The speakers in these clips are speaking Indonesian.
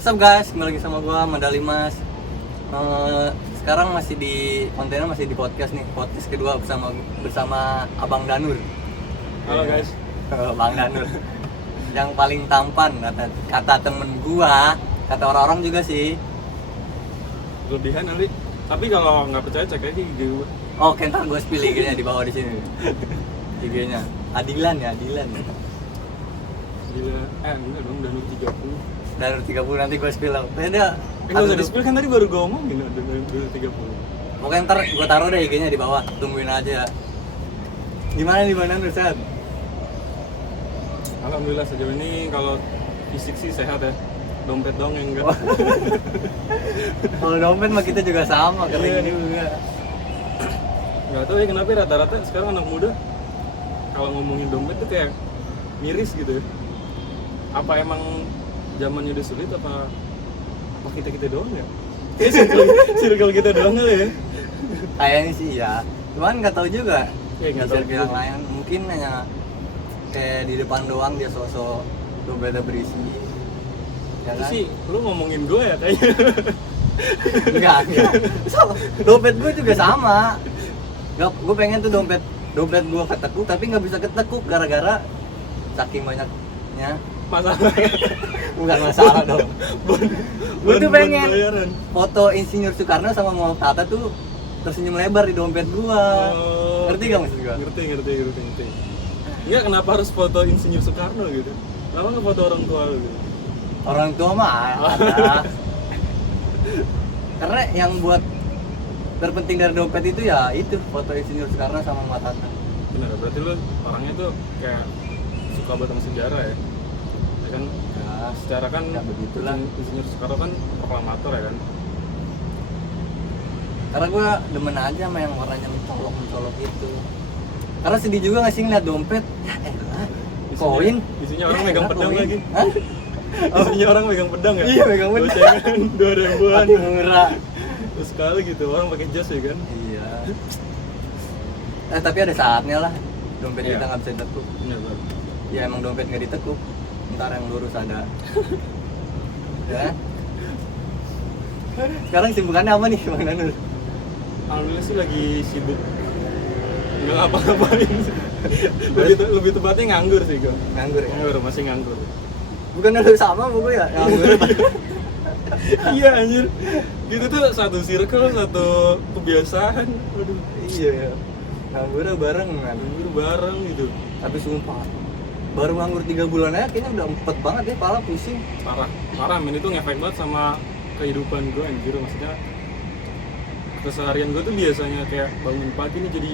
What's up guys, kembali lagi sama gua Mandali Mas. Sekarang kontennya masih di podcast nih, podcast kedua bersama Abang Danur. Halo guys. Bang Danur. Yang paling tampan kata temen gua, kata orang-orang juga sih. Lebihan nanti. Tapi kalau nggak percaya cek aja IG gue. Oke, ntar gua spill IG-nya di bawah di sini. IG-nya. Adilan ya, Adilan. Gila. Enggak dong, Danur 30. Danur 30 nanti gua spill. Beda. Enggak usah di-spill kan tadi baru gue ngomongin Danur 30. Pokoknya ntar gua taruh deh IG-nya di bawah, tungguin aja. Gimana nih Bang Danur, sehat? Alhamdulillah sejauh ini kalau fisik sih sehat ya. Dompet dong yang enggak. Kalau dompet mah kita juga sama, kering juga. Enggak tahu ya kenapa rata-rata sekarang anak muda kalau ngomongin dompet tuh kayak miris gitu ya. Apa emang zamannya udah sulit apa kita doang ya? Kayak circle kita doang kali ya. Kayaknya sih ya. Cuman nggak tahu juga. Nggak Bisa tahu bilang juga. lain. Mungkin hanya kayak di depan doang dia sosok dompetnya berisi. Ya Itu kan? sih lu ngomongin gue ya kayaknya. Enggak. Sama. Dompet gue juga sama. Gue pengen tuh dompet gue ketekuk tapi nggak bisa ketekuk gara-gara saking banyaknya. Masalah. Bukan masalah dong. Gue tuh pengen bayaran. foto Insinyur Soekarno sama Muhammad Hatta tuh tersenyum lebar di dompet gua. Oh, Ngerti gak maksud gua? Ngerti. Enggak, kenapa harus foto Insinyur Soekarno gitu? Kenapa nggak foto orang tua lu gitu? Orang tua mah ada. Karena yang buat terpenting dari dompet itu ya itu foto Insinyur Soekarno sama Muhammad Hatta. Benar, berarti lu orangnya tuh kayak suka banget sama sejarah ya? Ya kan? Ya, Secara kan ya begitulah. Insinyur Soekarno kan proklamator ya kan? Karena gua demen aja sama yang warnanya mencolok gitu. Karena sedih juga nggak sih ngeliat dompet? Ya elah, koin. Isinya orang megang pedang koin. lagi. Hah? Isinya orang megang pedang ya? Iya, megang pedang. Gocengan 2000-an. Mati murah. Terus sekali gitu, orang pakai jas ya kan? Iya. Tapi ada saatnya lah dompet Iya. kita nggak bisa ditekuk. Bener banget. Ya emang dompet nggak ditekuk, ntar yang lurus ada. Ya. Sekarang sibukannya apa nih Bang Danur? Alhamdulillah sih lagi sibuk nggak ngapa-ngapain sih. lebih tepatnya nganggur sih gue. Nganggur ya? Nganggur, masih nganggur. Bukan lu sama buku ya? Nganggur. Iya anjir, itu tuh satu circle, satu kebiasaan. Aduh, Iya ya. Nganggurnya bareng kan. nganggur bareng gitu. Tapi sumpah baru nganggur 3 bulan aja kayaknya udah empet banget ya, pala pusing. Parah men, itu ngefek banget sama kehidupan gue anjir. Maksudnya keseharian gue tuh biasanya kayak bangun pagi nih jadi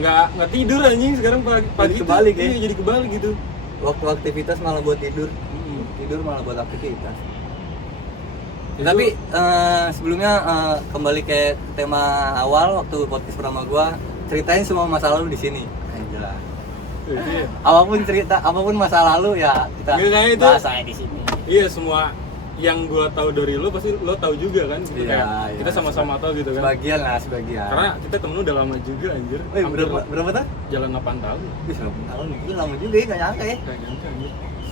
nggak tidur anjing. Sekarang pagi Jadi kebalik tuh, ya? iya, jadi kebalik gitu. Waktu aktivitas malah buat tidur. Hmm. Tidur malah buat aktivitas. Itu- Tapi sebelumnya kembali ke tema awal waktu podcast pertama gua, ceritain semua masa lalu di sini. Anjay. Iya. Apapun masa lalu ya kita Nggak, kayak itu- bahas aja di sini. Iya, semua yang gua tahu dari lo pasti lo tahu juga kan gitu. Iya, Kayak iya. kita sama-sama tahu gitu kan. Sebagian lah, sebagian. Karena kita temen udah lama juga anjir. Hampir berapa tahun? jalan 8 tahun. Bisa 8 tahun nih, itu lama juga ya, nggak nyangka ya. Gak nyangka anjir.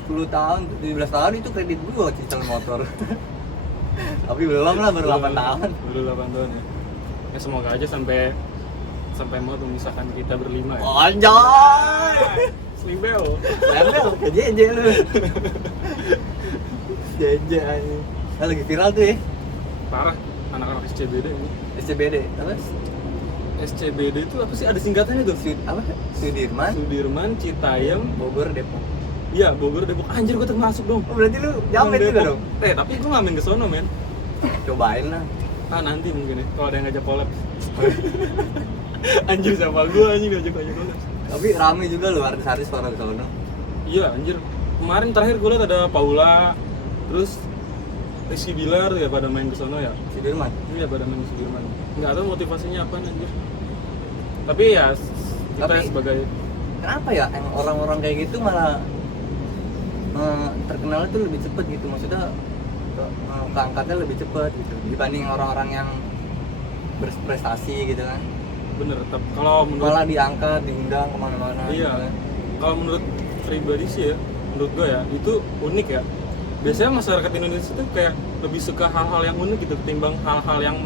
10 tahun, 17 tahun itu kredit gua cicil motor. Tapi belum lah, baru 8 tahun. Baru 8 tahun ya. Ya semoga aja sampai mau memisahkan kita berlima ya. Oh, anjay! Slimbel. Lempel ke JJ lu. JJ aja. Nah, lagi viral tuh ya. Parah anak-anak SCBD ini. SCBD, apa? SCBD itu apa sih, ada singkatannya tuh? Apa? Sudirman, Sudirman, Citayam, Bogor, Depok. iya Bogor, Depok. Anjir, gua termasuk dong. Oh, berarti lu jamet juga dong. Tapi gua nggak main ke sono, men. Cobain lah. Nanti mungkin ya, kalau ada yang ngajak collab. Anjir, siapa gua anjing ngajak collab. Tapi rame juga lu artis-artis pada ke sono. Iya, anjir. Kemarin terakhir gua liat ada Paula, terus Rizky Bilar ya pada main ke sono ya. Sudirman. Iya, pada main ke Sudirman. Nggak tahu motivasinya apa anjir. Tapi ya kita Tapi- sebagai Kenapa ya yang orang-orang kayak gitu malah terkenal itu lebih cepet gitu, maksudnya keangkatnya lebih cepet gitu dibanding orang-orang yang berprestasi gitu kan. bener. Kalau menurut Malah diangkat, diundang kemana-mana. iya, gitu kan. kalau menurut pribadi sih ya, menurut gue ya itu unik ya. biasanya masyarakat Indonesia itu kayak lebih suka hal-hal yang unik gitu ketimbang hal-hal yang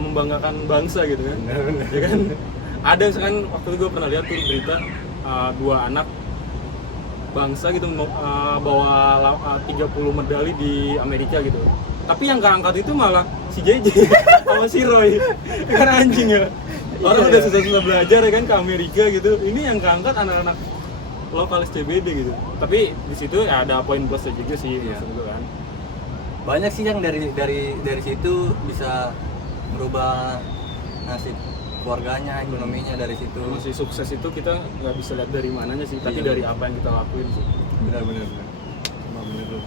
membanggakan bangsa gitu kan. Bener. Ya kan ada kan waktu itu gue pernah lihat tuh berita dua anak bangsa gitu bawa 30 medali di Amerika gitu, tapi yang keangkat itu malah si JJ sama si Roy. Kan anjing ya, orang Iya. udah susah-susah belajar ya kan ke Amerika gitu, ini yang keangkat anak-anak lokalis CBD gitu. Tapi di situ ya ada poin plusnya juga sih. Iya. Maksud gue kan Banyak sih yang dari situ bisa merubah nasib keluarganya, ekonominya dari situ. masih sukses itu kita nggak bisa lihat dari mananya sih, tapi Iya. dari apa yang kita lakuin sih. Benar.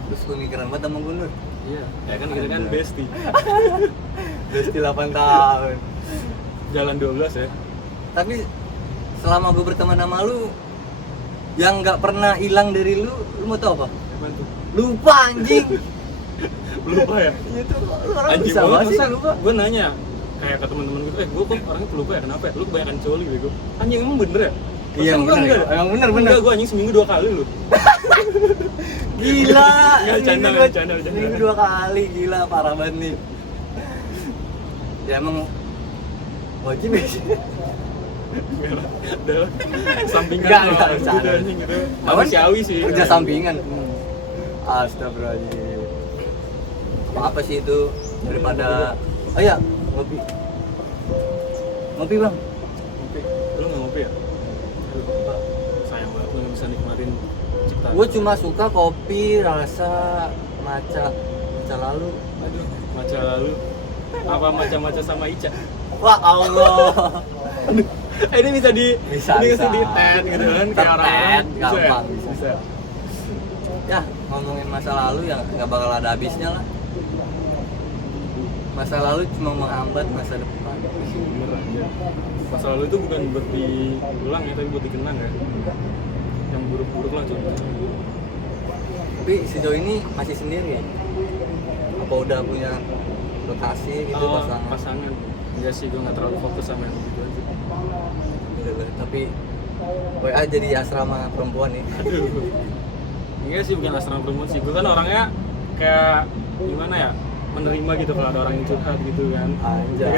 Terus pemikiran banget sama gue Nur. Iya, ya kan kita kan Ada. bestie. Udah 8 tahun. Jalan 12 ya. Tapi selama gue berteman sama lu, yang nggak pernah hilang dari lu mau tau apa? Apa tuh? Lupa anjing. Lupa ya? Iya tuh, lu orang Anjing bisa banget, banget sih masa lupa. gue nanya kayak ke teman-teman gitu, gue kok orangnya pelupa ya, kenapa ya? Lu kebanyakan coli bego. Anjing emang bener ya? Masa Iya, enggak, bener. enggak? Emang bener. Enggak, gue anjing seminggu 2 kali lu. Gila. Nggak, canda, Seminggu canda. Seminggu 2 kali, gila parah banget nih. Ya emang wajib ya sih. Enggak lah, udah lah. Sampingan Enggak, lah, enggak, gitu, bercanda. anjing gitu. Apaan? Manusiawi sih. Kerja sampingan. Astagfirullahaladzim. Apa sih itu daripada oh ya ngopi bang. Ngopi. Lu nggak ngopi ya? Aduh, Pak. Sayang banget lu nggak bisa nikmatin ciptaan. Gue cuma suka kopi rasa matcha lalu. Aduh, maca lalu. Apa maca-maca sama Ica? Wah Allah. Ini bisa Bisa, ini bisa. di tet gitu kan kayak orang-orang. Tet, gampang, Bisa. bisa. Ya ngomongin masa lalu ya nggak bakal ada habisnya lah. Masa lalu cuma menghambat masa depan. Bener aja. Masa lalu itu bukan buat diulang ya, tapi buat dikenang ya. Yang buruk-buruk lah contohnya. Tapi sejauh ini masih sendiri ya? Apa udah punya lokasi gitu pasangan? Pasangan. Enggak sih, gue nggak terlalu fokus sama yang gitu aja. Gitu. Tapi WA jadi asrama perempuan nih. Aduh. Enggak sih, bukan asrama perempuan sih. Gue kan orangnya kayak gimana ya? Menerima gitu kalau ada orang yang curhat gitu kan. Anjay.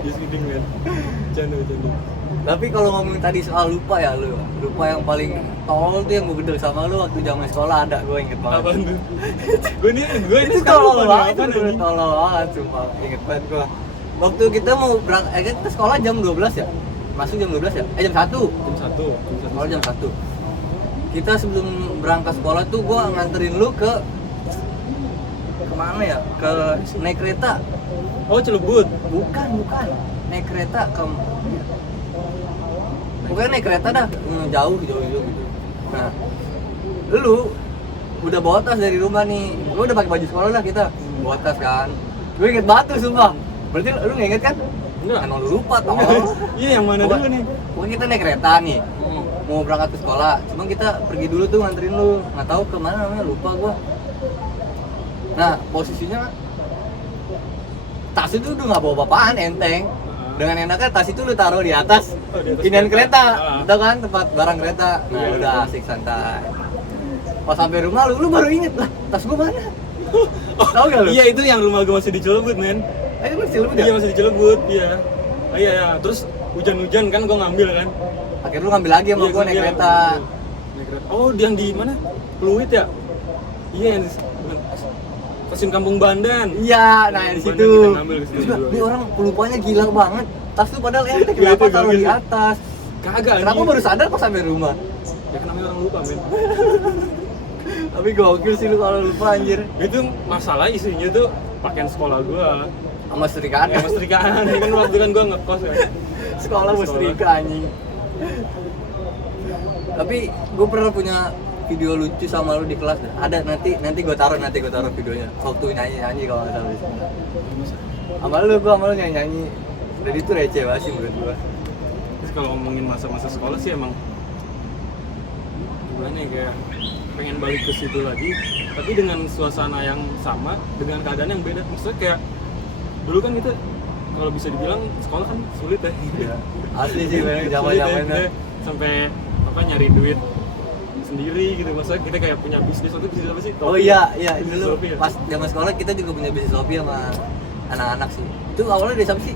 Just kidding man. Canda. Tapi kalau ngomongin tadi soal lupa ya lu, lupa yang paling tolol tuh yang gue gedel sama lu waktu zaman sekolah ada, gue inget banget. Apaan tuh? gue ini Itu sekarang tolol lupa banget, nih, apaan itu ini? tolol banget, sumpah, inget banget gue. Waktu kita mau berangkat, kita sekolah jam 12 ya? Masuk jam 12 ya? Jam 1? Jam 1. Sekolah jam 1. Kita sebelum berangkat sekolah tuh gue nganterin lu ke kemana ya? Ke naik kereta. Oh, Cilebut. Bukan. Naik kereta ke pokoknya naik kereta dah, jauh gitu. Nah, lu udah bawa tas dari rumah nih. Lu udah pakai baju sekolah lah kita. Bawa tas kan. Gue inget banget tuh sumpah. Berarti lu nggak inget kan? Enggak. Emang lu lupa tau. Iya, yang mana dulu nih? Pokoknya kita naik kereta nih. Mau berangkat ke sekolah. Cuma kita pergi dulu tuh nganterin lu. Nggak tahu kemana namanya, lupa gua. Nah, posisinya tas itu udah nggak bawa apa-apaan, enteng. Dengan enaknya tas itu lu taruh di atas Oh, di atas inian kereta, kereta. itu kan tempat barang kereta. Nah, Iya, udah iya. asik santai. Pas sampai rumah lu baru inget lah, tas gua mana? Tahu gak lu? Iya, itu yang rumah gue masih di Cilebut, men. Itu masih lu Iya, udah. masih di Cilebut, iya. Iya. Terus hujan-hujan kan gue ngambil kan. Akhirnya lu ngambil lagi sama Iya, gua naik ngambil. kereta. Naik kereta. Oh, yang di mana? Pluit ya? Iya, yang di Stasiun Kampung Bandan. Iya, nah di Bandung situ. kita ngambil di situ Terus gua, berdua, ini iya. orang pelupanya gila banget. Tas tuh padahal enteng, Iya, kenapa itu taruh bagus. di atas? Kagak. Kenapa anjing. baru sadar pas sampai rumah? Ya kan namanya orang lupa, men. Tapi gokil sih lu kalau lupa anjir. Itu masalah isinya tuh pakaian sekolah gua. Sama setrikaan. Kayak setrikaan. Ini kan waktu kan gua ngekos ya. Sekolah Sekolah. setrika anjing. Tapi gue pernah punya video lucu sama lu di kelas. Ada nanti gue taruh videonya. Waktu nyanyi kalau nggak salah di sana. Sama lu nyanyi. Dan itu receh banget sih menurut gua. Terus kalau ngomongin masa-masa sekolah sih emang gimana ya, kayak pengen balik ke situ lagi, tapi dengan suasana yang sama, dengan keadaan yang beda. Maksudnya kayak dulu kan kita kalau bisa dibilang sekolah kan sulit ya. Asli sih, Sulit ya, zaman-zamannya. kita sampai apa nyari duit sendiri gitu, maksudnya kita kayak punya bisnis. Waktu bisnis apa sih? Oh iya Bisnis dulu Shopee ya? pas zaman sekolah kita juga punya bisnis Shopee sama anak-anak sih. Itu awalnya dari siapa sih?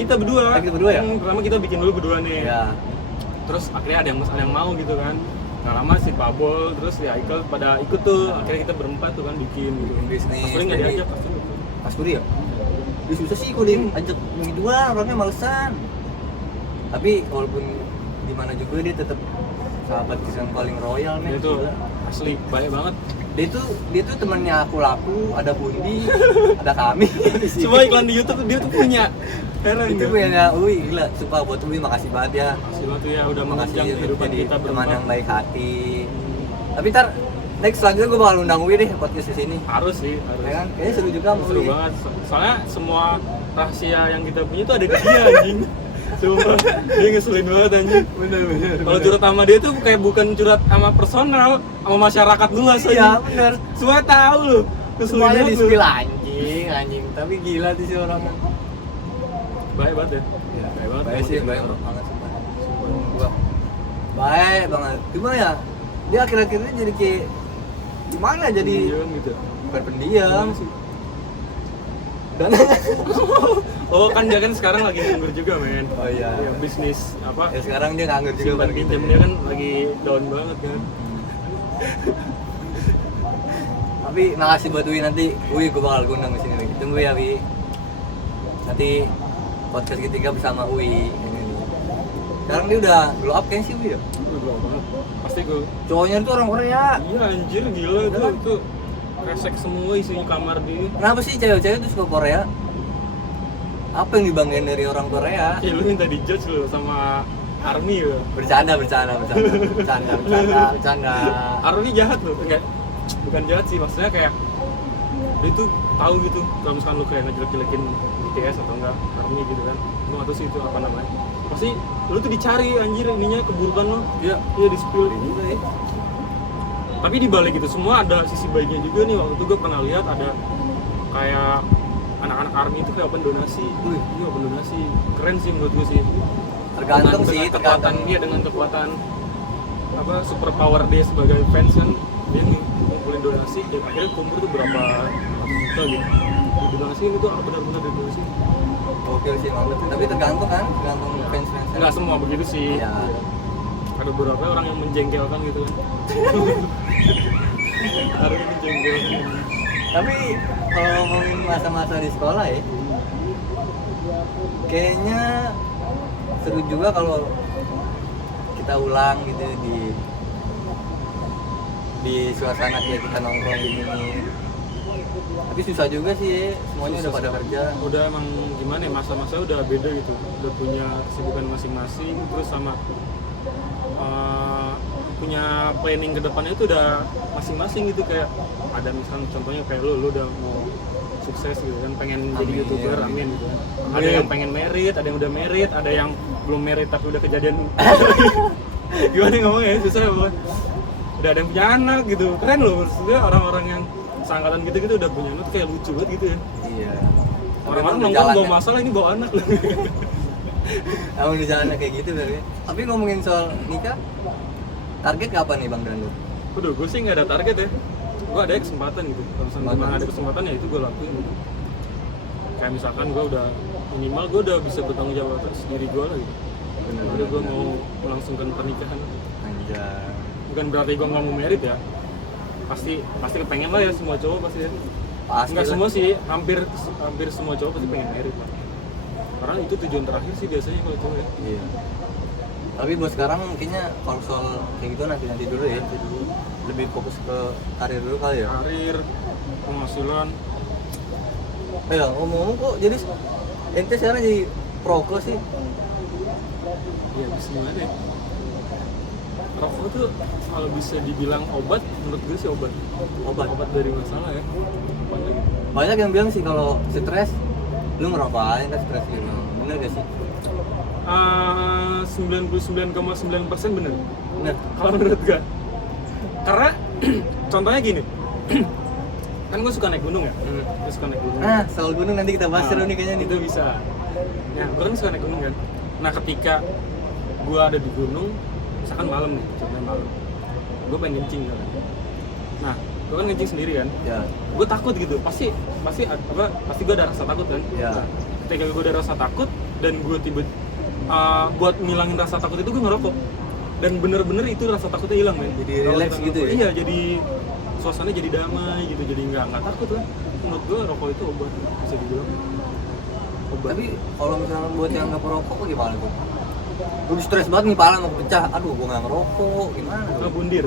Kita berdua. Kita berdua ya? Pertama kita bikin dulu berdua nih. Iya. Terus akhirnya ada yang mau gitu kan. Nggak lama si Pabol, terus ya Ikel pada ikut tuh. Akhirnya kita berempat tuh kan bikin gitu. Bisnis. Pas nggak diajak pasti. Pas kuliah. Ya susah sih kalau diajak begitu orangnya malesan. Tapi walaupun gimana juga dia tetap sahabat kita yang paling royal men. Itu Gila. asli baik banget. Dia tuh temannya aku laku, ada Bundi, ada kami. Semua iklan di YouTube dia tuh punya. Heran Itu nggak? punya Uwi, gila. Sumpah buat Uwi makasih banget ya. Makasih banget tuh ya udah Makasih menunjang kehidupan jadi kita teman berempat. yang baik hati. Tapi ntar next selanjutnya gue bakal undang Uwi deh podcast di sini. Harus sih, harus. Ya kan? Kayaknya seru juga sama Seru Uwi. banget. Soalnya semua rahasia yang kita punya tuh ada di dia anjing. Sumpah, dia ngeselin banget anjing. Bener. Kalau curhat sama dia tuh kayak bukan curhat sama personal, sama masyarakat luas Iya, anjing. bener. Semua tahu loh. Ngeselin Semuanya banget di loh. spill anjing. Tapi gila tuh si orangnya. Baik banget ya. Baik banget. Baik sih, baik banget sih. Gua baik banget. Cuma ya dia akhir-akhir ini jadi kayak gimana jadi Pendiam gitu. bukan pendiam Gimana sih? dan Oh kan dia kan sekarang lagi nganggur juga men. Oh iya. Yang bisnis apa? ya sekarang dia nganggur juga Simpan baru gitu pinjam ya. dia kan lagi down banget kan. Tapi makasih buat Wi, nanti Wi gue bakal undang di sini lagi. Tunggu ya Wi. Nanti podcast ketiga bersama Wi. Ini. Sekarang dia udah glow up kayaknya sih Wi ya. Gue banget. Pasti gue. Cowoknya tuh orang Korea. Iya anjir gila Iya kan? itu resek semua isinya kamar dia. Kenapa sih cewek-cewek tuh suka Korea? Apa yang dibanggain dari orang Korea? Ya lu minta dijudge lu sama Army ya. Bercanda. Army jahat loh, enggak? Bukan jahat sih, maksudnya kayak dia tuh tahu gitu kalau misalkan lu kayak ngejelek-jelekin BTS atau enggak Army gitu kan. Lu nggak tahu sih itu apa namanya. Pasti lu tuh dicari anjir ininya keburukan lo. Iya di spill juga ya. Tapi di balik itu semua ada sisi baiknya juga nih. Waktu itu gue pernah lihat ada kayak anak-anak Army itu kayak open donasi. Iya open donasi. Keren sih menurut gue sih. Tergantung Dengan sih, kekuatan dia dengan kekuatan apa super power dia sebagai fans kan dia ngumpulin donasi dan akhirnya kumpul tuh berapa juta gitu. Di donasi itu benar-benar di donasi. Oke sih mantap. Tapi tergantung kan, tergantung fans. Enggak semua begitu sih. Iya. Ada beberapa orang yang menjengkelkan gitu kan. Harus menjengkelkan. Tapi kalau ngomongin masa-masa di sekolah ya, kayaknya seru juga kalau kita ulang gitu di suasana kayak kita nongkrong begini. Tapi susah juga sih, semuanya udah pada kerja. Udah emang gimana ya, masa-masa udah beda gitu. Udah punya kesibukan masing-masing, terus sama punya planning ke depannya itu udah masing-masing gitu. Kayak ada misalnya contohnya kayak lu udah mau sukses gitu kan, pengen jadi Amin. YouTuber, amin gitu kan. Ada Amin. yang pengen merit, ada yang udah merit, ada yang belum merit tapi udah kejadian. Gimana ngomongnya, susah ya pokoknya. Udah ada yang punya anak gitu, keren loh maksudnya orang-orang yang seangkatan gitu-gitu udah punya anak tuh kayak lucu banget gitu ya. Iya. Orang-orang nongkrong bawa masalah, ini bawa anak loh. Emang di jalannya kayak gitu berarti. Tapi ngomongin soal nikah, target kapan nih Bang Dando? Waduh, gue sih nggak ada target ya. Gue ada kesempatan gitu. Kalau misalnya memang ada kesempatan ya itu gue lakuin gitu. Kayak misalkan gue udah minimal gue udah bisa bertanggung jawab atas diri gue lah gitu. Udah gue mau melangsungkan pernikahan. Anjay. Bukan berarti gue nggak mau merit ya. Pasti pengen lah ya semua cowok pasti ya. Pasti Nggak lah. semua sih, hampir semua cowok pasti pengen merit lah. Karena itu tujuan terakhir sih biasanya kalau cowok ya. Iya. Tapi buat sekarang kayaknya kalau soal kayak gitu nanti dulu ya. Lebih fokus ke karir dulu kali ya. Karir, penghasilan. Ya ngomong-ngomong kok jadi ente sekarang jadi proko sih. Ya bisa gimana ya? Rokok tuh kalau bisa dibilang obat, menurut gue sih obat dari masalah ya. Obat lagi. Banyak yang bilang sih kalau stres lu ngerokok aja kan stres gitu. Bener gak sih? 99,9% bener. Bener. Kalau menurut gue. Karena contohnya gini. Kan gue suka naik gunung ya. Gue suka naik gunung. Nah, soal gunung nanti kita bahas seru nih kayaknya nih. Itu bisa. Ya, gue kan suka naik gunung kan. Nah, ketika gue ada di gunung, misalkan malam nih, contohnya malam, gue pengen kencing kan. Nah, gue kan kencing sendiri kan, Ya. gue takut gitu, pasti gue ada rasa takut kan. Ya. Ketika gue ada rasa takut dan gue buat ngilangin rasa takut itu gue ngerokok, dan bener-bener itu rasa takutnya hilang men. Jadi Kalau relax kita gitu ngerokok, ya? iya, jadi suasananya jadi damai gitu, jadi nggak takut lah. Menurut gue rokok itu obat, bisa dibilang obat. Tapi kalau misalnya buat yang nggak perokok gimana tuh? Udah stres banget nih, pala mau pecah. Aduh, gua nggak ngerokok, gimana? Nggak bundir,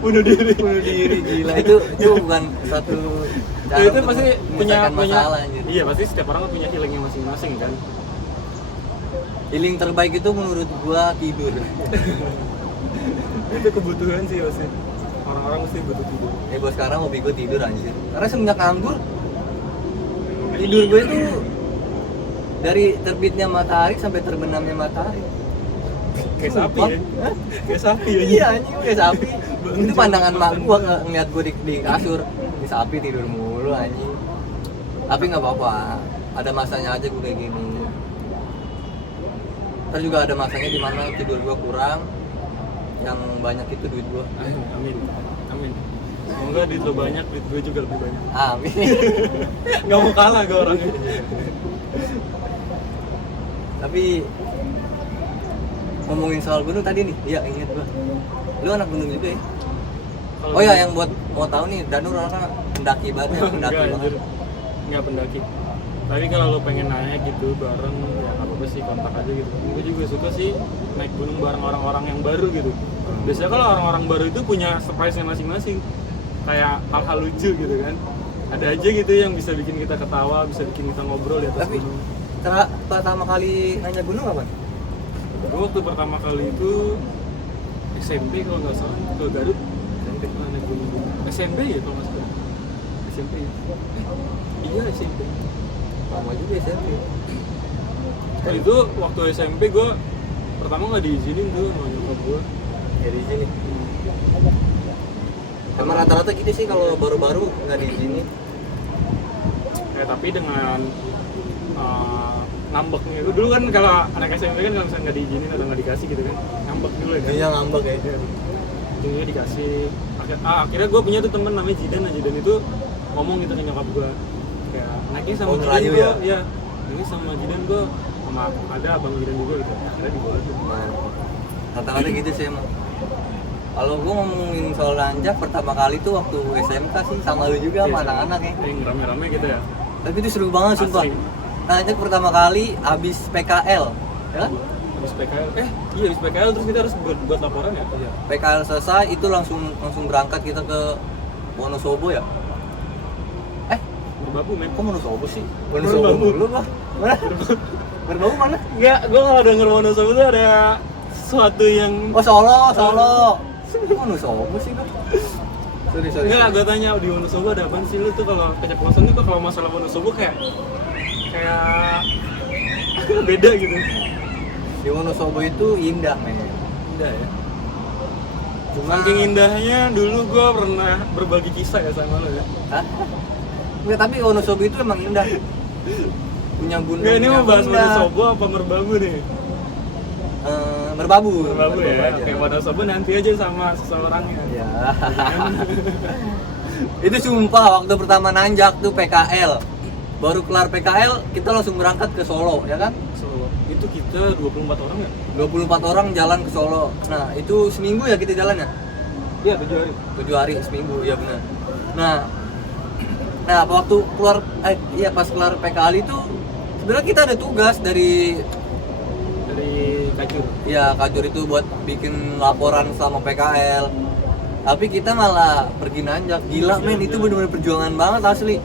bunuh diri. Bunuh diri, gila. Itu bukan satu cara Itu untuk pasti punya menyelesaikan masalah, anjir. iya pasti setiap orang punya healingnya masing-masing kan. Healing terbaik itu menurut gua tidur. Itu kebutuhan sih pasti. Orang-orang mesti butuh tidur. Ya gua sekarang hobi gua tidur anjir. Karena semenjak nganggur, tidur gue itu dari terbitnya matahari sampai terbenamnya matahari. Kayak sapi ya. Hah? Kayak sapi ya. Iya anjing, kayak sapi. Itu pandangan mak gua ngeliat gua di kasur, di sapi tidur mulu anjing. Tapi nggak apa-apa, ada masanya aja gua kayak gini. Terus juga ada masanya di mana tidur gua kurang, yang banyak itu duit gua. Amin. Amin. Semoga duit lo banyak, duit gue juga lebih banyak. Amin. Gak mau kalah gue orangnya. Tapi ngomongin soal gunung tadi nih, iya inget gua. Lu anak gunung juga ya? Kalau Oh ya, yang buat mau tahu nih, Danur orangnya pendaki banget, ya, pendaki enggak, banget. anjir. Enggak pendaki. Tapi kalau lo pengen naik gitu bareng, ya nggak apa-apa sih, kontak aja gitu. Gue juga suka sih naik gunung bareng orang-orang yang baru gitu. Biasanya kalau orang-orang baru itu punya surprise-nya masing-masing. Kayak hal-hal lucu gitu kan. Ada aja gitu yang bisa bikin kita ketawa, bisa bikin kita ngobrol di atas Tapi gunung. pertama kali nanya gunung apa? Gue waktu pertama kali itu SMP kalau nggak salah ke Garut. SMP naik gunung. SMP ya kalau nggak salah. SMP ya. Iya SMP. Lama juga SMP. Waktu itu waktu SMP gue pertama nggak diizinin tuh sama nyokap gue. Ya di sini. Emang rata-rata gitu sih kalau baru-baru nggak diizinin. Tapi dengan ngambeknya dulu kan, kalau anak SMP kan kalau misalnya nggak diizinin atau nggak dikasih gitu kan, ngambek dulu ya kan. Iya ngambek ya. Ujungnya dikasih. Akhirnya gue punya tuh temen namanya Jidan. Nah, Jidan itu ngomong gitu ke nyokap gue kayak naiknya sama Jidan ngerayu gue, ya? ya ini sama Jidan gue, sama ada abang Jidan juga gitu. Akhirnya dibawa tuh. Rata-rata gitu sih emang. Kalau gue ngomongin soal nanjak pertama kali tuh waktu SMK sih, sama lu juga sama Iya, anak-anak ya. yang rame-rame gitu ya. Tapi itu seru banget sumpah. Asli. Nanjak pertama kali abis PKL, ya kan? Habis PKL, iya habis PKL terus kita harus buat laporan ya? Iya. PKL selesai itu langsung berangkat kita ke Wonosobo ya. Merbabu men. Kok Wonosobo sih? Merbabu. dulu lah. Mana? Merbabu mana? Enggak, gue kalau denger Wonosobo tuh ada sesuatu yang Oh Solo. Wonosobo sih kan? Sorry. enggak, gue tanya di Wonosobo ada apaan sih lu tuh kalau keceplosan tuh kalau masalah Wonosobo kayak beda gitu. Di Wonosobo itu indah men. Indah ya. Cuma Saking indahnya dulu gue pernah berbagi kisah ya sama lo ya. Hah? Enggak, tapi Wonosobo itu emang indah. Punya gunung. Enggak, ini mau bahas indah. Wonosobo apa Merbabu nih? Merbabu Ya. aja. Oke, Wonosobo nanti aja sama seseorangnya. Ya. Itu sumpah waktu pertama nanjak tuh PKL. Baru kelar PKL kita langsung berangkat ke Solo, ya kan? Solo. Itu kita 24 orang ya? 24 orang jalan ke Solo. Nah, itu seminggu ya kita jalan ya? Iya, 7 hari. 7 hari seminggu, iya benar. Nah waktu keluar pas kelar PKL itu sebenarnya kita ada tugas dari Kajur. ya Kajur itu buat bikin laporan sama PKL. Tapi kita malah pergi nanjak. Gila men, itu benar-benar perjuangan banget asli.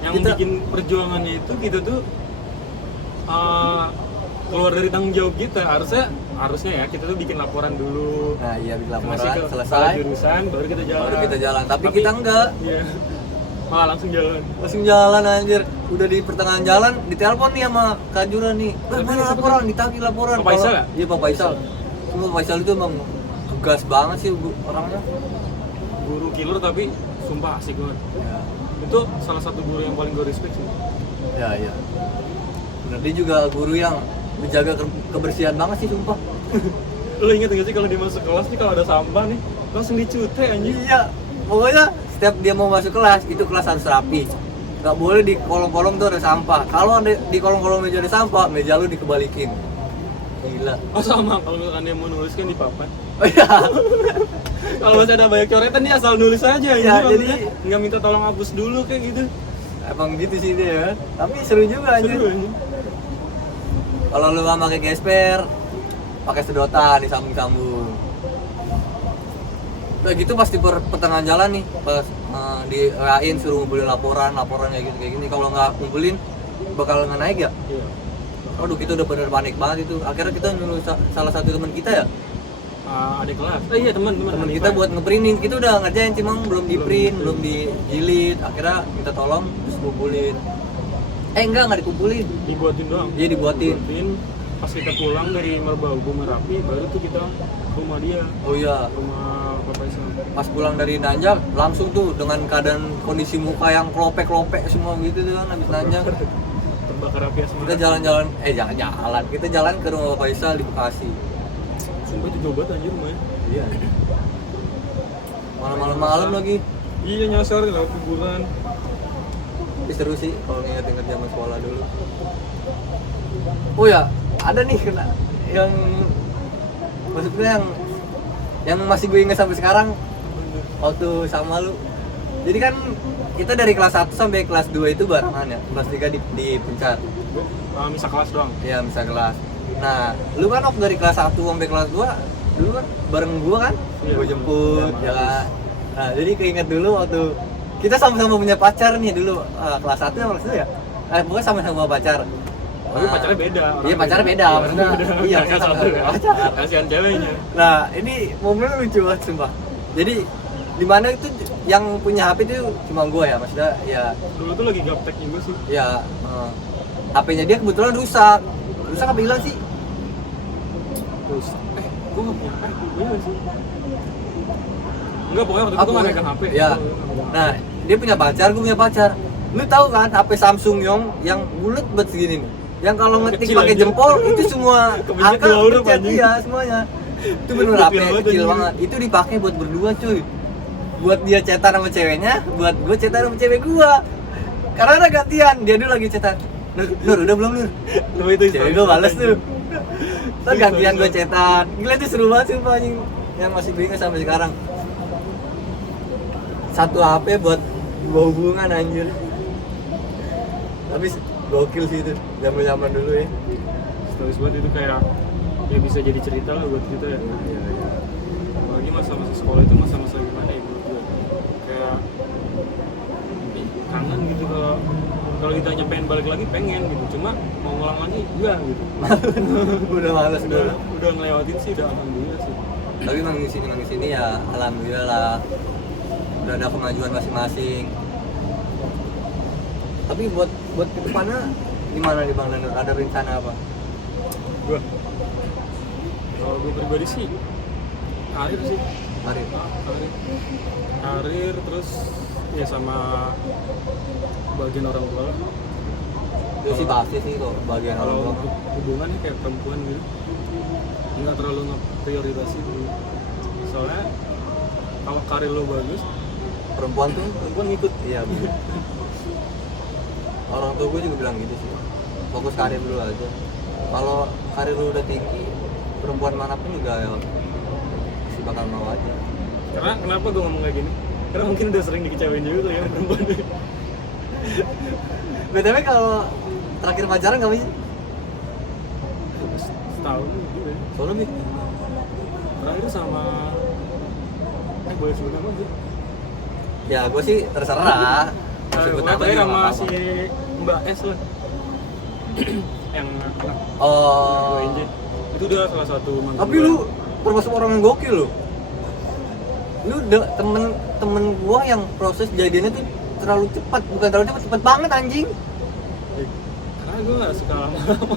Yang bikin perjuangannya itu kita tuh keluar dari tanggung jawab kita. Harusnya ya kita tuh bikin laporan dulu. Nah, iya bikin Masih laporan ke selesai kepala jurusan baru kita jalan. Tapi kita enggak. Iya. Malah langsung jalan. Langsung jalan anjir. Udah di pertengahan jalan ditelepon nih sama Kajuran nih. Mana laporan? Ditagih laporan. Pak Faisal ya? Iya Pak Faisal. Cuma Pak Faisal itu emang tugas banget sih orangnya. Guru killer tapi sumpah asik banget. Ya. Itu salah satu guru yang paling gue respect sih. Ya. Bener, dia juga guru yang menjaga kebersihan banget sih sumpah. Lu inget gak sih kalau dia masuk kelas nih kalau ada sampah nih langsung dicute anjing. Iya, pokoknya setiap dia mau masuk kelas, itu kelas harus rapi. Gak boleh di kolong-kolong tuh ada sampah. Kalau ada di kolong-kolong meja ada sampah, meja lu dikebalikin. Gila. Oh sama, kalau misalkan dia mau nulis kan di papan. Oh iya. Kalau masih ada banyak coretan dia asal nulis aja. Iya, jadi nggak minta tolong hapus dulu kayak gitu. Emang gitu sih dia ya. Tapi seru juga aja. Seru anjing. Kalau lu nggak pakai gesper, pakai sedotan disambung-sambung. Udah gitu pas di pertengahan jalan nih, pas dirain suruh ngumpulin laporan kayak gini. Kalau nggak ngumpulin bakal nggak naik ya. Iya. Aduh, kita udah bener panik banget itu. Akhirnya kita nyuruh salah satu teman kita ya. Adik kelas. Iya teman Kita buat ngeprintin. Kita udah ngerjain cuma belum di print, belum dijilid. Akhirnya minta tolong terus kumpulin. Enggak dikumpulin. Dibuatin doang. Iya, dibuatin. Pas kita pulang dari Merbabu Merapi baru tuh kita ke rumah dia. Oh iya. Rumah Bapak Islam. Pas pulang dari Nanjak langsung tuh dengan keadaan kondisi muka yang klopek semua gitu tuh kan habis Nanjak. Terbakar api asmara. Kita jalan-jalan, kita jalan ke rumah Bapak Isal di Bekasi. Sumpah itu jauh banget anjir rumahnya. Iya. Malam lagi. Iya nyasar lewat kuburan. Tapi seru sih kalau ingat-ingat zaman sekolah dulu. Oh ya, ada nih kena yang maksudnya yang masih gue ingat sampai sekarang waktu sama lu. Jadi kan kita dari kelas 1 sampai kelas 2 itu barengan ya. Kelas 3 di Pencar. Misal kelas doang. Iya, misal kelas. Nah, lu kan waktu dari kelas 1 sampai kelas 2 dulu kan bareng gua kan? Iya, Gua jemput iya, ya. Nah, jadi keinget dulu waktu kita sama-sama punya pacar nih dulu, kelas 1 sama kelas 2 ya? Pokoknya sama-sama pacar. Tapi pacarnya beda. Iya, pacarnya beda, maksudnya. Iya, kan sama satu ya. pacar. Kasihan ceweknya. Nah, ini momennya lucu banget sumpah. Jadi di mana itu yang punya HP itu cuma gua ya, maksudnya ya. Dulu tuh lagi gaptek juga sih. Ya, HP-nya dia kebetulan rusak. Rusak apa hilang sih? Terus, gue nggak punya HP, gue sih. Enggak, pokoknya waktu itu gue nggak megang HP. Ya. Nah, dia punya pacar, gue punya pacar. Lu tahu kan HP Samsung yang bulat buat segini nih. Yang kalau ngetik Kecil pakai aja. jempol itu semua Kebencet angka dua huruf, pencet, anjing. iya semuanya. Itu bener HP kecil banget. Itu dipakai buat berdua cuy. Buat dia chatan sama ceweknya, buat gue chatan sama cewek gua. Karena ada gantian, dia dulu lagi chatan. Nur, udah belum Nur? Lu itu Cewek gue bales tuh. Terus gantian gue chatan. Gila itu seru banget sumpah anjing. Yang masih gue ingat sampai sekarang. Satu HP buat dua hubungan anjir. Tapi gokil sih itu, zaman dulu ya. Terus buat itu kayak ya bisa jadi cerita lah buat kita ya. Iya. Apalagi masa-masa sekolah itu masa-masa gimana ya menurut gue. Kayak kangen gitu kalau ditanya pengen balik lagi pengen gitu. Cuma mau ngulang lagi enggak gitu. Udah males Udah ngelewatin sih udah alhamdulillah sih. Tapi emang di sini ya alhamdulillah lah. Udah ada kemajuan masing-masing. Tapi buat kedepannya gimana nih Bang Danur? Ada rencana apa? Kalau gue pribadi sih karir sih. Karir terus ya sama bagian orang tua lah. Itu sih pasti sih kok bagian orang Kalau tua. untuk hubungan nih kayak perempuan gitu nggak terlalu ngeprioritasi dulu. Soalnya kalau karir lo bagus Perempuan ngikut. Iya. bener. Orang tua gue juga bilang gitu sih. Fokus karir dulu aja. Kalau karir lu udah tinggi, perempuan manapun juga ya pasti bakal mau aja. karena kenapa gue ngomong kayak gini karena mungkin udah sering dikecewain juga tuh ya perempuan. BTW kalau terakhir pacaran kamu sih? Setahun gitu ya. Soalnya nih. Terakhir sama boleh sebut nama sih? Ya gue sih terserah. Sebut nama Terakhir juga sama nggak si apa-apa. Mbak S lah. Yang anak Oh. gue injet. Itu dia salah satu mantan. Tapi lu termasuk orang yang gokil lu. Lu temen gua yang proses jadiannya tuh terlalu cepat, bukan terlalu cepet banget anjing. Karena gue gak suka lama-lama.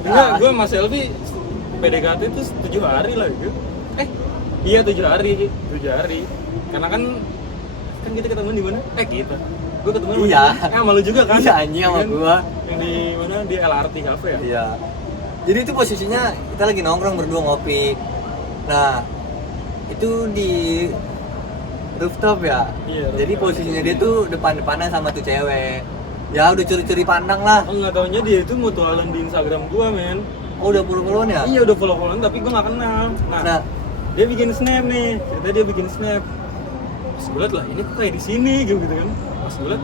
Enggak, gue sama Selvi PDKT itu 7 hari lah gitu. Iya 7 hari. Karena kan kita ketemu di mana? Kita. Gue ketemu Iya. sama lu juga kan? Iya anjing sama Kan? gua. Yang di mana? Di LRT Cafe ya? Iya. Jadi itu posisinya kita lagi nongkrong berdua ngopi. Nah, itu di rooftop ya. Iya, Jadi rooftop. posisinya dia tuh depan-depanan sama tuh cewek. Ya udah curi-curi pandang lah. Oh nggak taunya dia itu mutualan di Instagram gua men. Oh udah follow-followan ya? Iya udah follow-followan tapi gua nggak kenal. Nah, Dia bikin snap nih, ternyata dia bikin snap. Pas gue liat lah, ini kok kayak di sini gitu kan. Pas gue liat,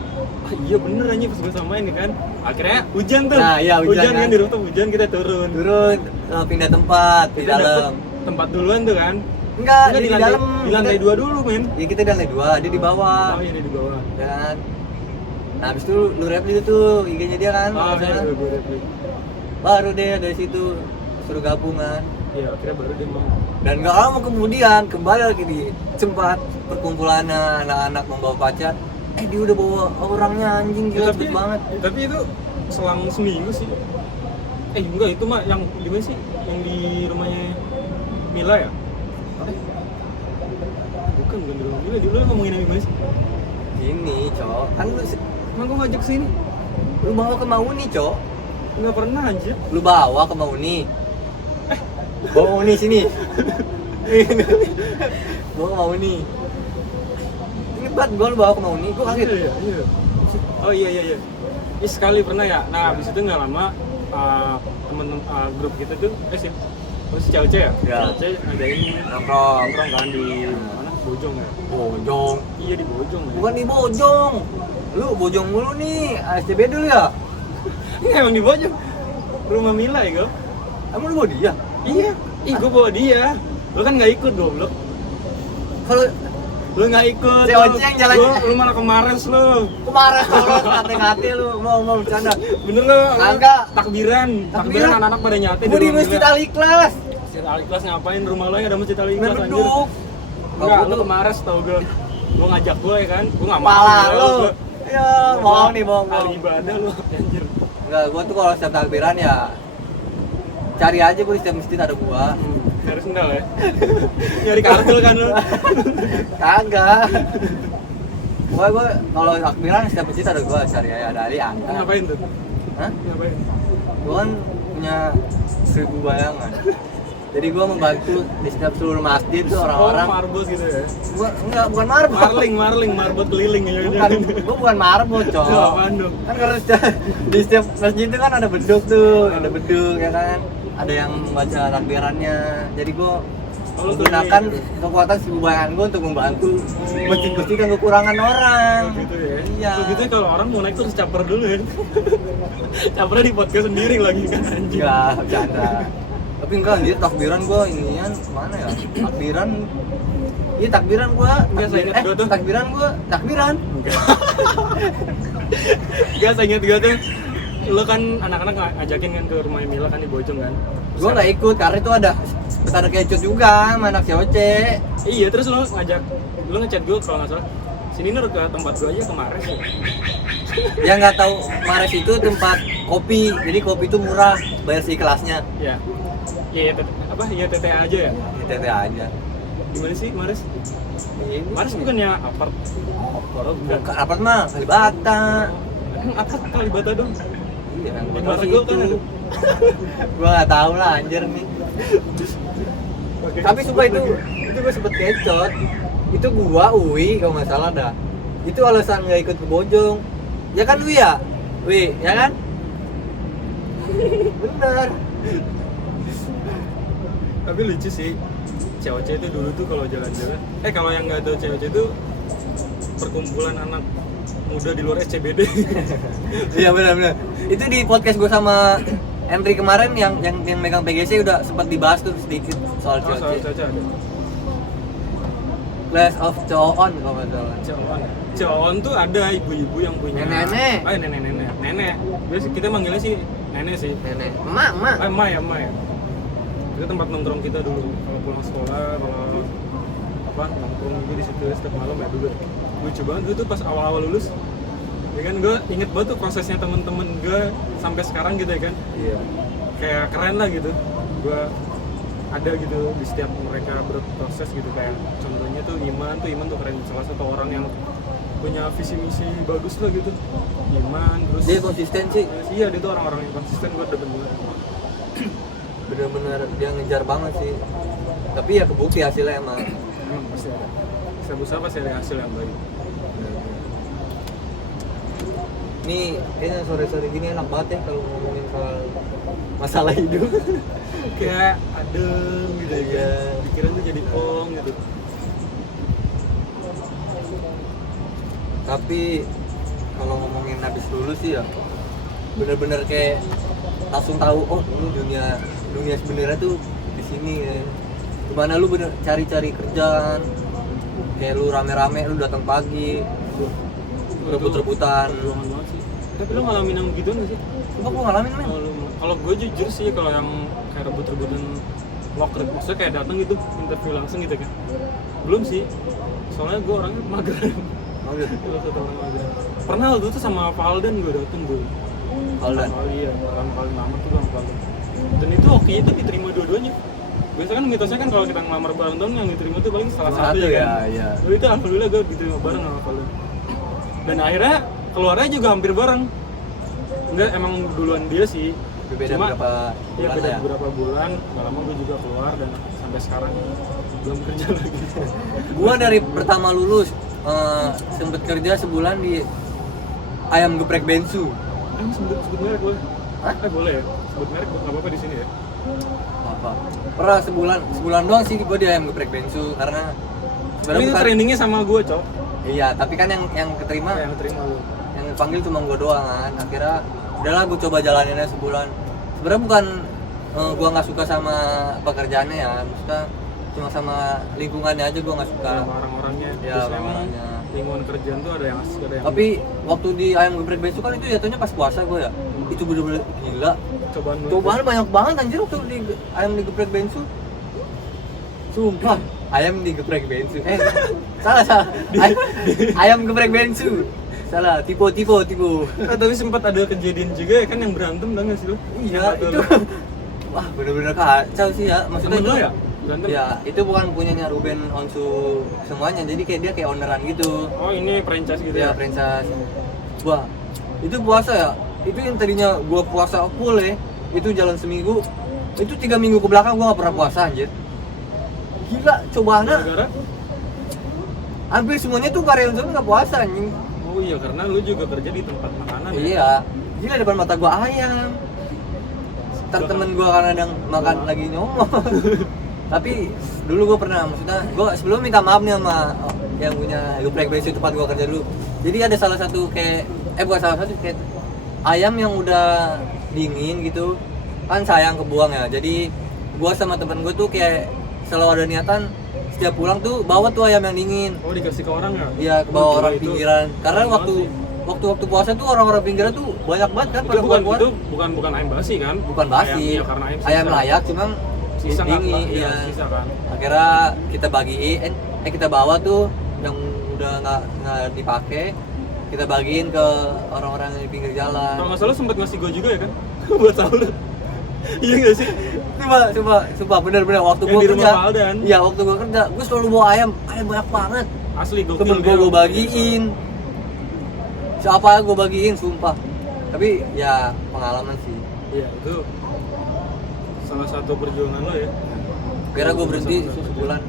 iya bener aja pas gue samain nih kan. Akhirnya hujan tuh. Nah, iya, hujan kan kan. di rooftop hujan kita turun. pindah tempat di Kita dapet dalam. tempat duluan tuh kan. Enggak, Enggak, di dalam. Di lantai 2 dulu men. Ya kita di lantai 2, dia di bawah. Oh iya dia di bawah. Ya kan. Nah, habis itu lu reply itu tuh IG-nya dia kan. Oh nggak iya salah. gue reply. Baru deh dari situ suruh gabungan. Iya akhirnya baru dia mau. Dan gak lama kemudian kembali lagi di tempat perkumpulan anak-anak membawa pacar. Dia udah bawa orangnya anjing gila cepet banget. Tapi itu selang seminggu sih. Enggak itu mah yang di mana sih? Yang di rumahnya Mila ya? Bukan di rumah Mila. Di lu ngomongin yang gimana sih? Ini, Cok. Kan Emang gua ngajak sini? lu bawa ke Mauni, Cok. Enggak pernah anjir. Lu bawa ke Mauni. Bawa Mauni sini. Bawa ke Mauni. Ingat banget gua lu bawa ke Mauni, gua kaget. Iya. Oh iya. Ih sekali pernah ya. Nah, habis itu enggak lama temen-temen grup kita tuh si cewek ya? Ya. Cewek ada ini Nongkrong. nongkrong kan di mana? Bojong ya? Bojong. Iya di Bojong ya. Bukan di Bojong. Lu Bojong mulu nih, ASCB dulu ya? Ini emang di Bojong. Rumah Mila ya, Go? Emang lu bawa dia? Iya. Ih, gua bawa dia. Lu kan nggak ikut goblok. Kalau Lu nggak ikut. Si Oce yang jalan. Lu malah kemarin lu. kemarin lu ngate-ngate lu mau bercanda. Bener lu. Kagak. Takbiran anak-anak pada nyate Gua di masjid Al-Ikhlas. Masjid Al-Ikhlas ngapain? Rumah lo yang ada Masjid Al-Ikhlas Main anjir. beduk. Enggak, Gua lu tuh kemarin tau gue. Gua ngajak gue ya kan. Gua enggak mau. malah ya, lu. gua- Ya, bohong nih, bohong. Ahli ibadah lu anjir. Enggak, gua tuh kalau setiap takbiran ya cari aja gua di setiap masjid ada gua. Nyari sendal ya. Nyari kartel kan lu. Kagak. Gua kalau takbiran setiap masjid ada gua cari aja ada Ali ada. Ngapain tuh? Hah? Ngapain? Gua kan punya 1000 bayangan. Jadi gua membantu di setiap seluruh masjid tuh orang-orang. Oh, marbot gitu ya. Gua enggak bukan marbot. Marling, marbot keliling ya. Gua bukan marbot, Cok. Lu apaan dong? Kan karena di setiap masjid itu kan ada beduk tuh, ada beduk ya kan. Ada yang baca takbirannya. Jadi gua Oh, lu menggunakan keliling. kekuatan 1000 bayangan gua untuk membantu masjid-masjid yang kekurangan orang. Oh, gitu ya. Iya. Oh, gitu ya, kalau orang mau naik tuh harus caper dulu ya. Capernya di podcast sendiri lagi kan anjing. Enggak, bercanda. Tapi enggak anjir takbiran gua inian mana ya? Takbiran. Iya takbiran gua. Enggak, saya ingat gua tuh. Takbiran. Gak, saya inget gue tuh. Lo kan anak-anak ngajakin kan ke rumah Mila kan di Bojong kan. Gua nggak ikut karena itu ada kecut juga sama anak COC. Iya, terus lo ngechat gue kalau nggak salah. Sini Nur ke tempat gue aja kemarin sih. Yang nggak tahu Mares itu tempat kopi, jadi kopi itu murah, bayar si kelasnya. Ya. Iya, iya TTA aja ya. Itu aja. Gimana sih Mares? Ini Mares bukannya apart? Bukan. bukan apart mah Kalibata. Emang apart Kalibata dong? Iya, yang Di gua tahu sih Margo kan itu. ada. Gua nggak tahu lah anjir nih. Oke. Tapi sumpah itu gua sempet kecot. Itu gua Uwi kalau nggak salah dah. Itu alasan nggak ikut ke Bojong. Ya kan Wi ya? Wi, ya kan? Bener. Tapi lucu sih. COC itu dulu tuh kalau jalan-jalan. Kalau yang nggak tahu COC itu perkumpulan anak muda di luar SCBD. Iya benar. Itu di podcast gue sama Henry kemarin yang megang PGC udah sempat dibahas tuh sedikit soal Oh, soal COC. COC ada. Class of Coon kalau nggak salah. Coon tuh ada ibu-ibu yang punya Nenek-nenek. Nenek. Biasa kita manggilnya sih nenek sih. Nenek, emak. Emak ya. Itu tempat nongkrong kita dulu. Kalau pulang sekolah, kalau nongkrong juga di situ setiap malam ya dulu. Lucu banget dulu tuh pas awal-awal lulus. Ya kan gue inget banget tuh prosesnya temen-temen gue sampai sekarang gitu ya kan. Iya. Kayak keren lah gitu. Gue ada gitu di setiap mereka berproses gitu, kayak contohnya tuh Iman tuh keren, salah satu orang yang punya visi misi bagus lah gitu. Iman terus Dia konsisten sih. iya, dia tuh orang-orang yang konsisten, gue demen banget. bener-bener dia ngejar banget sih, tapi ya kebukti hasilnya emang pasti ada. Usaha pasti ada hasil yang baik. Ini kayaknya sore-sore gini enak banget ya kalau ngomongin soal masalah hidup. Kayak adem gitu ya, pikiran tuh jadi plong gitu. Tapi kalau ngomongin habis lulus sih ya bener-bener kayak langsung tahu, oh ini dunia sebenarnya tuh di sini ya. Gimana lu bener cari-cari kerjaan, kayak lu rame-rame, lu datang pagi, rebut-rebutan. Perjuangan banget sih. Tapi lo ngalamin yang begituan gak sih? Coba gua ngalamin men. Kalau gue jujur sih, kalau yang kayak rebut-rebutan locker, maksudnya kayak datang gitu, interview langsung gitu kan, belum sih. Soalnya gue orangnya mager. Mager. Gue satu orang mager. Pernah waktu itu sama Valdan gue dateng tuh. Valdan? Iya, pertama kali ngelamar tuh sama Valdan. Dan itu oke itu diterima dua-duanya. Biasanya kan mitosnya kan kalau kita ngelamar bareng tahun yang diterima tuh paling salah satu ya kan. Iya. Lalu itu alhamdulillah gue diterima bareng sama Valdan. Dan akhirnya keluarnya juga hampir bareng. Enggak, emang duluan dia sih. Beda Cuma, berapa ya, bulan beda ya? beberapa bulan, gak lama gue juga keluar dan sampai sekarang belum kerja lagi. Gua dari pertama lulus sempet kerja sebulan di ayam geprek bensu. Sebut merek boleh? Hah? Boleh ya? Sebut merek nggak apa-apa di sini ya? Apa? Pernah sebulan doang sih gua di ayam geprek bensu karena Tapi itu trainingnya sama gue, Cok. Iya, tapi kan yang keterima Yang terima lu. yang panggil cuma gua doang kan. Akhirnya udahlah gua coba jalaninnya sebulan. Sebenarnya bukan gua nggak suka sama pekerjaannya ya, maksudnya cuma sama lingkungannya aja gua nggak suka. Sama orang-orangnya. Ya, Terus emang orang-orangnya. lingkungan kerjaan tuh ada yang asik, ada yang Tapi waktu di ayam geprek bensu kan itu jatuhnya pas puasa gua ya. Itu bener-bener gila. cobaan lu. Cobaan banyak banget anjir waktu di ayam digeprek bensu. Sumpah, ayam digeprek bensu. Salah. Ayam geprek bensu. Salah, tipe. Tapi sempat ada kejadian juga ya kan yang berantem tau gak sih lu? Iya, itu. Wah, bener-bener kacau sih ya. Maksudnya Temen itu lo ya? Berantem? ya, itu bukan punyanya Ruben Onsu semuanya. Jadi kayak dia kayak owneran gitu. Oh ini franchise gitu Ya, ya? franchise. Wah, itu puasa ya. Itu yang tadinya gua puasa full ya. Itu jalan seminggu. Itu 3 minggu ke belakang gua gak pernah puasa anjir. Gila, cobaannya Gara-gara? hampir semuanya tuh karyawan Zoom nggak puasa anjing. Oh iya, karena lu juga kerja di tempat makanan ya? Iya, gila depan mata gua ayam. Ntar temen gua kadang makan lagi nyomot. Tapi dulu gua pernah, maksudnya gua sebelum minta maaf nih sama yang punya geprek bensu tempat gua kerja dulu. Jadi ada salah satu kayak bukan salah satu kayak ayam yang udah dingin gitu kan sayang kebuang ya. Jadi gua sama temen gua tuh kayak selalu ada niatan setiap pulang tuh bawa tuh ayam yang dingin. Oh dikasih ke orang ya? Iya, ke bawah orang Itu pinggiran. Karena keren banget sih. waktu puasa tuh orang-orang pinggiran tuh banyak banget kan Itu pada bukan keluar. itu bukan ayam basi kan? Bukan basi. Iya, karena ayam Ayam sisa. layak cuman Sisa nggak dingin. apa- Iya. sisa kan. Akhirnya kita bagiin, kita bawa tuh yang udah nggak dipakai, kita bagiin ke orang-orang yang di pinggir jalan. Kalau nggak salah sempat ngasih gue juga ya kan? Buat sahur. Iya nggak sih? Coba bener-bener waktu Yang gua di rumah kerja. Valdan. Iya, waktu gua kerja, gua selalu bawa ayam banyak banget. Asli gue Temen gua bagiin. Siapa gua bagiin, sumpah. Tapi ya pengalaman sih. Iya itu salah satu perjuangan lo ya. Kira gua berhenti sebulan.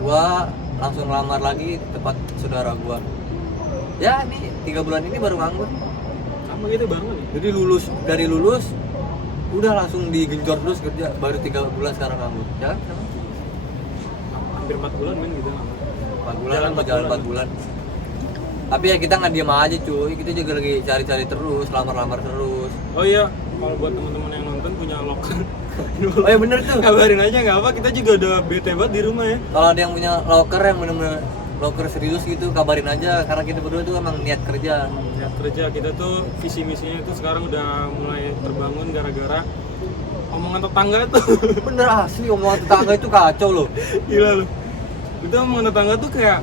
Gua langsung lamar lagi tempat saudara gua. Ya ini 3 bulan ini baru nganggur. Sama gitu barengan ya? Jadi dari lulus udah langsung digenjot terus kerja, baru 3 bulan sekarang nganggur. Ya kan? Hampir 4 bulan men gitu. 4 bulan kan mau jalan 4 bulan. Tapi ya kita nggak diem aja cuy, kita juga lagi cari-cari terus, lamar-lamar terus. Oh iya, kalau buat teman-teman yang nonton punya locker. Oh ya bener tuh. Kabarin aja nggak apa, kita juga udah bete banget di rumah ya. Kalau ada yang punya locker yang bener-bener locker serius gitu, kabarin aja karena kita berdua tuh emang niat kerja. Ya kerja kita tuh visi misinya tuh sekarang udah mulai terbangun gara-gara omongan tetangga tuh. Bener asli omongan tetangga itu kacau loh. Gila lu. Itu omongan tetangga tuh kayak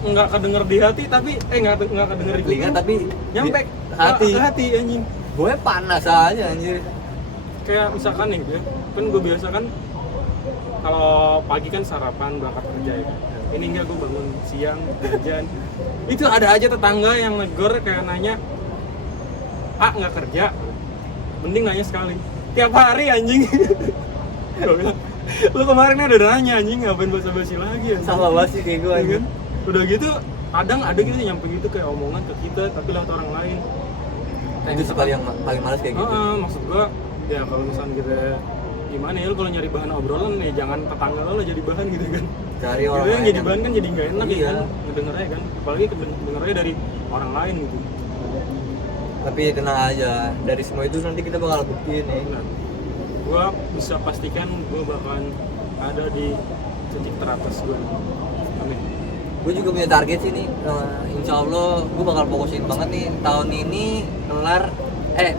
nggak kedenger di hati tapi nggak kedenger di Telinga kuping. tapi Nyampe di hati. ke hati anjing. Gue panas aja anjir. Kayak misalkan nih gue kan gue biasa kan kalau pagi kan sarapan berangkat kerja ya. Ini enggak, gue bangun siang jajan. Itu ada aja tetangga yang negor kayak nanya, "Ah, nggak kerja?" Mending nanya sekali. Tiap hari anjing. Gue bilang, lu kemarin udah nanya anjing, ngapain basa-basi lagi ya? Sama basi kayak gue aja. Kan? Udah gitu, kadang ada gitu nyampe gitu kayak omongan ke kita tapi lewat orang lain. Itu sih paling males kayak gitu. Maksud gua ya kalau misalnya kita gimana ya, lu kalau nyari bahan obrolan nih jangan tetangga lo jadi bahan gitu kan. Cari Gitu orang yang lain jadi yang- bahan kan jadi nggak enak Iya. ya kan ngedengernya kan, apalagi kedengernya dari orang lain gitu. Tapi tenang aja, dari semua itu nanti kita bakal buktiin nih. Nah, gua bisa pastikan gua bakalan ada di titik teratas gua. Amin. Gue juga punya target sih nih. Insya Allah gue bakal fokusin banget nih tahun ini kelar.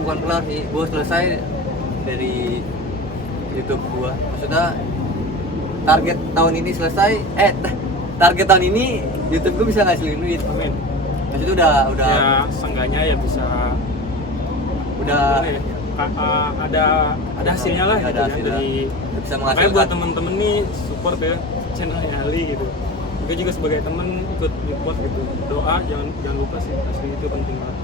Bukan kelar sih, gue selesai dari YouTube gue. Maksudnya target tahun ini selesai. Target tahun ini YouTube gue bisa ngasilin duit. Amin. Maksudnya udah Ya seenggaknya ya bisa udah gimana ya, ada hasilnya lah Ada gitu kan hasilnya. dari bisa makanya buat menghasilkan. temen-temen nih support ya channelnya Ali gitu. Gue juga sebagai temen ikut support gitu. Doa jangan lupa sih, asli itu penting banget.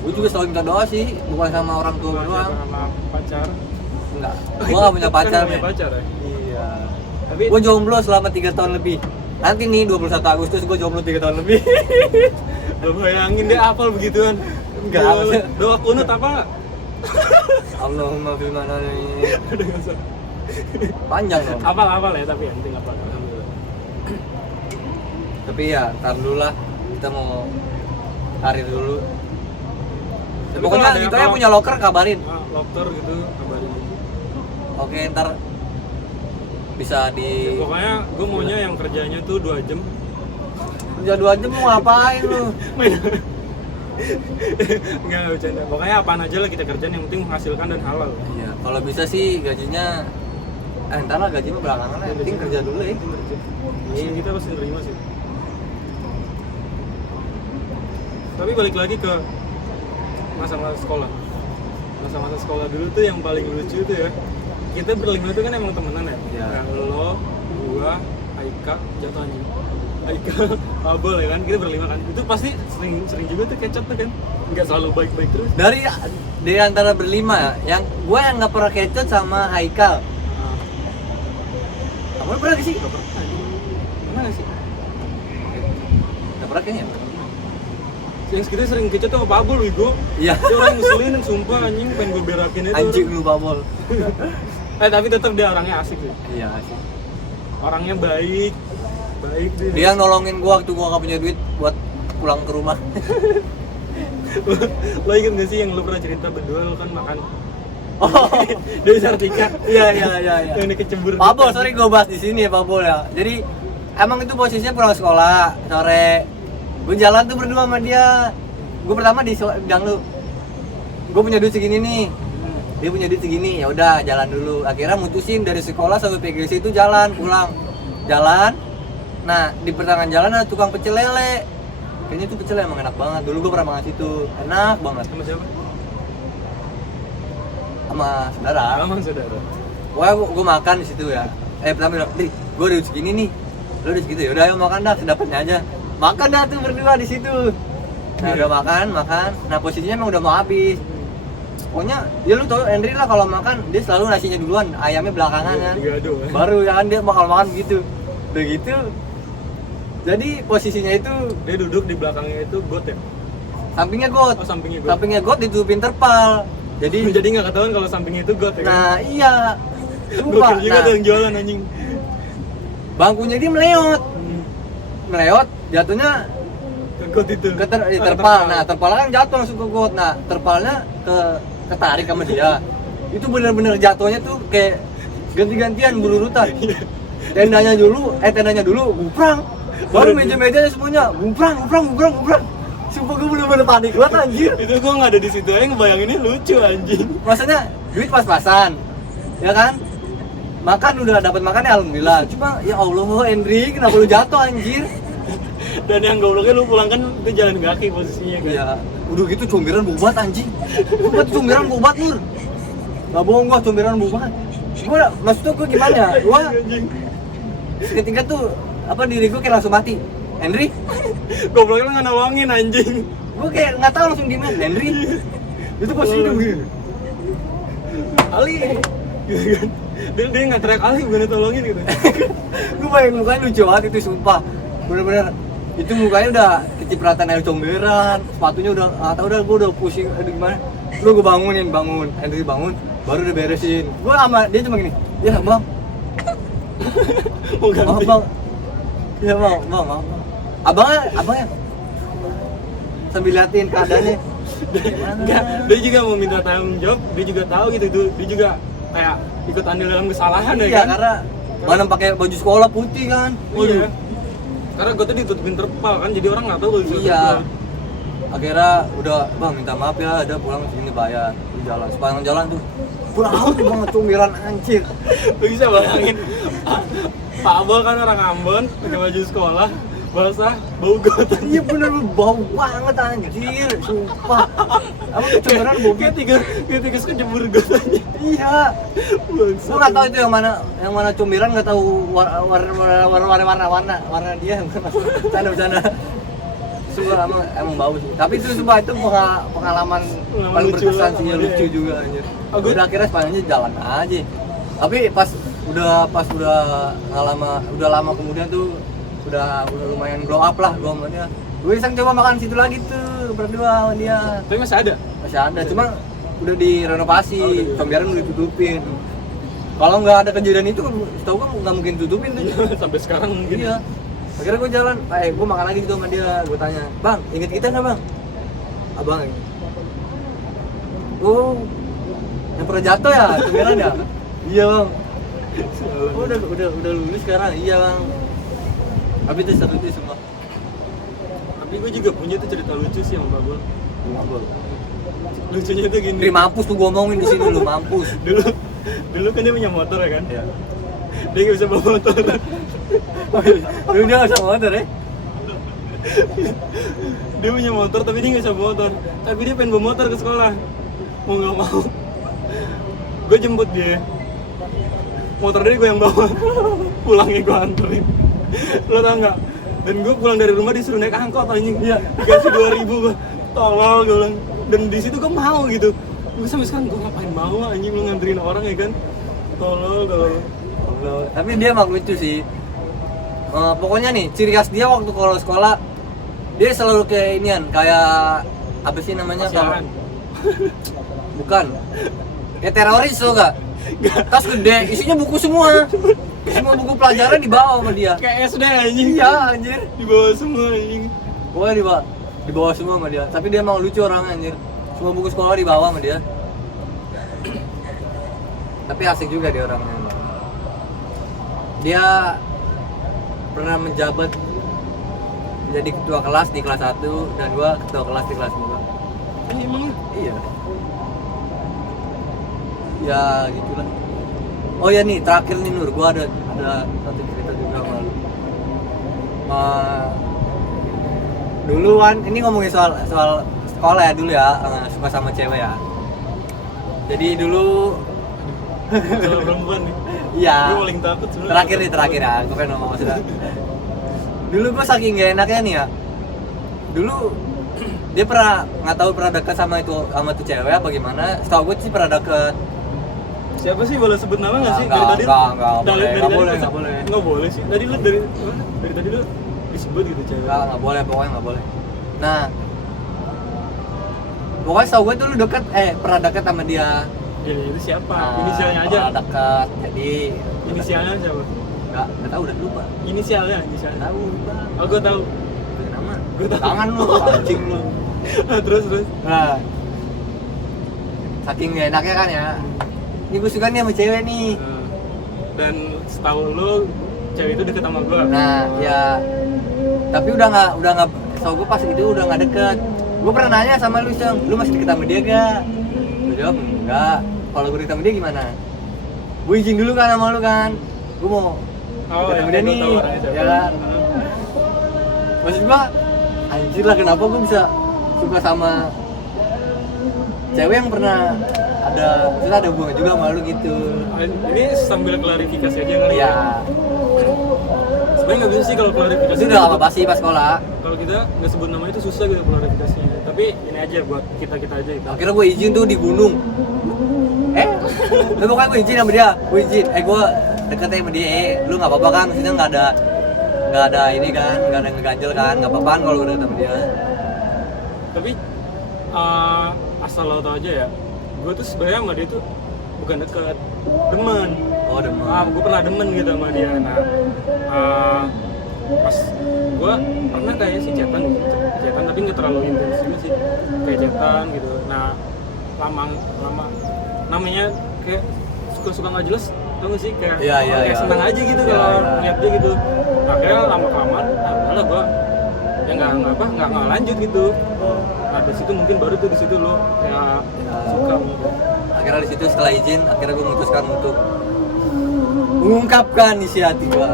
Gue juga selalu minta doa sih, bukan sama orang tua Doa doang. sama pacar. Enggak, gue gak punya pacar. Kan punya men. pacar ya. Iya. Tapi Gue jomblo selama 3 tahun lebih. Nanti nih 21 Agustus gue jomblo 3 tahun lebih. lo bayangin deh apal begituan. Enggak, Gila, maksudnya- doa kunut apa? Allahumma fi manani. Udah nggak usah. Panjang dong. Apal ya tapi yang penting apal. Alhamdulillah. Tapi ya, tar dulu lah. Kita mau karir dulu. Tapi Pokoknya kalau ada yang kita yang kalau- punya loker kabarin. Dokter gitu kabarin. Oke, ntar bisa di Ya, pokoknya gue maunya yang kerjanya tuh 2 jam. kerja 2 jam mau ngapain lu? Enggak bercanda. Pokoknya apaan aja lah kita kerjain, yang penting menghasilkan dan halal. Iya, kalau bisa sih gajinya ntar lah gajinya belakangan lah. Yang penting kerja dulu ya. Iya, kita pasti nerima sih. Tapi balik lagi ke masa-masa sekolah. Masa-masa sekolah dulu tuh yang paling lucu tuh ya. Kita berlima tuh kan emang temenan ya. Iya. Nah, lo, gua, Aika, jatuh anjing. Aika, Abel ya kan, kita berlima kan. Itu pasti sering juga tuh kecot tuh kan. Enggak selalu baik-baik terus. Dari antara berlima, yang gue yang nggak pernah kecot sama Haikal. Nah, Kamu pernah gak sih? gak pernah anjing. Pernah gak sih? Nggak pernah kayaknya. Yang kita sering kecot tuh sama Pablo, Wigo. Iya. Dia orang ngeselin, sumpah anjing, pengen gue berakin itu. Anjing lu babol. Tapi tetap dia orangnya asik sih. Iya sih. Orangnya baik dia. Dia nolongin gua waktu gua gak punya duit buat pulang ke rumah. Lo inget gak sih yang lo pernah cerita berdua lo kan makan Oh, dari Sartika? iya. Yang ini kecembur. Pabol, sorry gua bahas di sini ya Pabol ya. Jadi emang itu posisinya pulang sekolah sore. Gua jalan tuh berdua sama dia. Gua pertama bilang lu, gua punya duit segini nih. Dia punya duit segini, ya udah jalan dulu. Akhirnya mutusin dari sekolah sampai PGC itu jalan pulang. Jalan. Nah, di pertengahan jalan ada tukang pecel lele. Kayaknya itu pecel emang enak banget. Dulu gua pernah makan situ. Enak banget. Sama siapa? Sama saudara. Sama saudara. Wah, gua makan di situ ya. Pertama bilang, "Di, gua udah segini nih. Lu udah segitu ya. Udah ayo makan dah, sedapatnya aja." Makan dah tuh berdua di situ. Nah, udah makan. Nah, posisinya emang udah mau habis. Pokoknya, ya lu tau Henry lah kalau makan dia selalu nasinya duluan, ayamnya belakangan kan. Digado kan. Baru ya kan dia bakal makan gitu. Udah gitu. Jadi posisinya itu Dia duduk di belakangnya itu got ya? sampingnya got. Oh, sampingnya got. Sampingnya got ditutupin terpal. Jadi Jadi nggak ketahuan kalau sampingnya itu got ya kan? nah, iya. Sumpah. Gokil juga Nah, tuh yang jualan anjing. bangkunya dia meleot. Meleot, jatuhnya Ke got itu. ke terpal. Nah, terpalnya kan jatuh langsung ke got. Nah, terpalnya ketarik sama dia. Itu bener-bener jatuhnya tuh kayak ganti-gantian berurutan. Tendanya dulu guprang. Baru meja-mejanya semuanya guprang. Sumpah gue bener-bener panik banget anjir. Itu gua nggak ada di situ aja ngebayanginnya lucu anjing. Maksudnya duit pas-pasan. Ya kan? Makan udah dapat makan ya alhamdulillah. Cuma ya Allah, Henry, kenapa lu jatuh anjir? Dan yang gobloknya lu pulang kan itu jalan kaki posisinya kan. Iya, udah gitu comberan bobat anjing. Gua tuh comberan bobat Nur. Gak bohong gua comberan bobat. Gua maksudnya gua gimana ya? Gua Anjing. seketika tuh diri gua kayak langsung mati. Henry, Gobloknya lu nggak nolongin anjing. gua kayak nggak tahu langsung gimana. Henry, itu posisi Oh. gitu. Ali, Gitu kan. Dia nggak teriak kali bukan tolongin gitu. Gue bayangin mukanya lucu banget itu sumpah. Bener-bener itu mukanya udah kecipratan air comberan, sepatunya udah tau udah gue udah pusing, aduh gimana. Lu gue bangun, Andri bangun, baru udah beresin. Gue sama dia cuma gini, ya bang, Mau ganti. maaf bang, ya bang, maaf. Abangnya sambil liatin keadaannya. Enggak, dia juga mau minta tanggung jawab, dia juga tahu gitu tuh, dia juga kayak ikut andil dalam kesalahan ya Iya, kan? karena mana pakai baju sekolah putih kan. Iya. Karena gue tuh ditutupin terpal kan, jadi orang nggak tahu kalau disuruh Iya. terpal. Akhirnya udah, bang minta maaf ya, ada pulang sini bayar di jalan. Sepanjang jalan tuh pulau banget comberan anjir. Lu bisa bayangin, Pak Abel kan orang Ambon, pakai baju sekolah, basah, bau got. Iya bener bau banget anjir, sumpah. Apa tuh comberan bau Kayak tiga kejemur got aja. Iya. Gua nggak tahu itu yang mana comberan, nggak tahu warna dia. Bercanda. Sumpah emang bau sih. Tapi itu sumpah itu pengalaman paling lucu berkesan lah, sih, iya. lucu juga anjir. Oh, gua- Udah akhirnya sepanjangnya jalan aja. Tapi pas udah lama kemudian tuh udah lumayan glow up lah gua sama dia. Gue iseng coba makan situ lagi tuh berdua sama dia. Tapi masih ada. Masih ada, cuma udah direnovasi, Oh, udah. comberan udah ditutupin. Kalau nggak ada kejadian itu, setahu kan nggak mungkin tutupin tuh. Sampai sekarang mungkin. Iya. Akhirnya gue jalan, gue makan lagi gitu sama dia. Gue tanya, bang, inget kita nggak bang? Abang, oh, yang pernah jatuh ya, comberan ya? Iya bang. Oh, udah lulus sekarang, iya bang. Tapi itu satu itu semua. Tapi gue juga punya tuh cerita lucu sih sama Pak Bol. Ngabul. Lucunya tuh gini. Dari mampus tuh gue omongin di sini lu mampus. Dulu kan dia punya motor ya kan? Iya. Dia nggak bisa bawa motor. Lu dia nggak sama motor ya? Dia punya motor tapi dia nggak bisa bawa motor. Tapi dia pengen bawa motor ke sekolah. Mau nggak mau. Gue jemput dia. Motor dia gue yang bawa. Pulangnya gue anterin. Lo tau nggak? Dan gue pulang dari rumah disuruh naik angkot anjing. Iya. Dikasih 2.000 gue. Tolol gue bilang. Dan di situ gue mau gitu. Gue sampai sekarang gue ngapain mau anjing lu nganterin orang ya kan? Tolol. Tapi dia emang lucu sih. Pokoknya nih ciri khas dia waktu kalau sekolah dia selalu kayak inian, kayak apa sih namanya? Kasihan. Bukan. Kayak teroris tuh gak? Tas gede, isinya buku semua. Semua buku pelajaran dibawa sama dia. Kayak SD anjing. Iya anjir. Di bawah semua anjing. Pokoknya dibawa semua sama dia. Tapi dia emang lucu orangnya anjir. Semua buku sekolah dibawa sama dia. Tapi asik juga dia orangnya. Dia pernah menjabat menjadi ketua kelas di kelas 1 dan 2 ketua kelas di kelas 2. Emang Iya. Ya gitulah. Oh ya nih terakhir nih Nur, gua ada satu cerita juga sama lu. Dulu kan ini ngomongin soal sekolah ya dulu ya, suka sama cewek ya. Jadi dulu soal perempuan nih. iya. Gue paling takut sebenarnya. Terakhir ya, gue pengen ngomong sudah. Dulu gue saking gak enaknya nih ya. Dulu dia nggak tahu pernah dekat sama tuh cewek apa gimana. Setahu gue sih pernah deket. Siapa sih, boleh sebut nama nggak sih? Nggak, Dari tadi nggak boleh. Nggak boleh sih. Tadi lu dari tadi lu disebut gitu cewek. Nggak boleh, pokoknya nggak boleh. Nah, pokoknya setahu gue tuh lu deket, pernah deket sama dia. Ya, itu siapa? Nah, Inisialnya aja. pernah deket, jadi Inisialnya siapa? nggak tahu udah lupa. Inisialnya. Tahu lupa. Oh, gue tahu. Nama? Gue tahu. Tangan lu, anjing lu. Terus. Nah, saking gak enaknya kan ya. Ini gue suka nih sama cewek nih. Dan setahu lu cewek itu deket sama gue. Nah, ya. Tapi udah nggak. Setahu gue pas itu udah nggak deket. Gue pernah nanya sama lu, Seng, lu masih deket sama dia gak? Lu jawab enggak. Kalau gue deket sama dia gimana? Gue izin dulu kan sama lu kan. Gue mau deket sama dia nih. Ya kan? Maksud gue, anjir lah kenapa gue bisa suka sama cewek yang pernah ada hubungan juga sama lu gitu. Ini sambil klarifikasi aja kali Iya. Sebenarnya nggak bisa sih kalau klarifikasi. Itu udah lama pasti pas sekolah. Kalau kita nggak sebut nama itu susah gitu klarifikasinya. Tapi ini aja buat kita aja itu. Akhirnya gue izin tuh di gunung. Pokoknya gue izin sama dia, gue izin. Gue deketnya sama dia, lu nggak apa-apa kan? Maksudnya nggak ada ini kan, nggak ada yang ngeganjel kan? Nggak apa-apaan kalau gue deket sama dia. Tapi asal lo tau aja ya, gue tuh sebenarnya sama dia tuh bukan deket, demen. Oh demen. Gue pernah demen gitu sama dia. Nah, pas gue pernah kayak si chatan tapi nggak terlalu intens juga sih, kayak chatan gitu. Nah, lama namanya kayak suka nggak jelas, tau gak sih, kayak kayak senang aja gitu kalau ngeliat dia gitu. Akhirnya lama kelamaan, udahlah gue ya nggak lanjut gitu. Nah dari situ mungkin baru tuh di situ lo kayak suka gitu. Akhirnya di situ setelah izin, akhirnya gue memutuskan untuk mengungkapkan isi hati gue.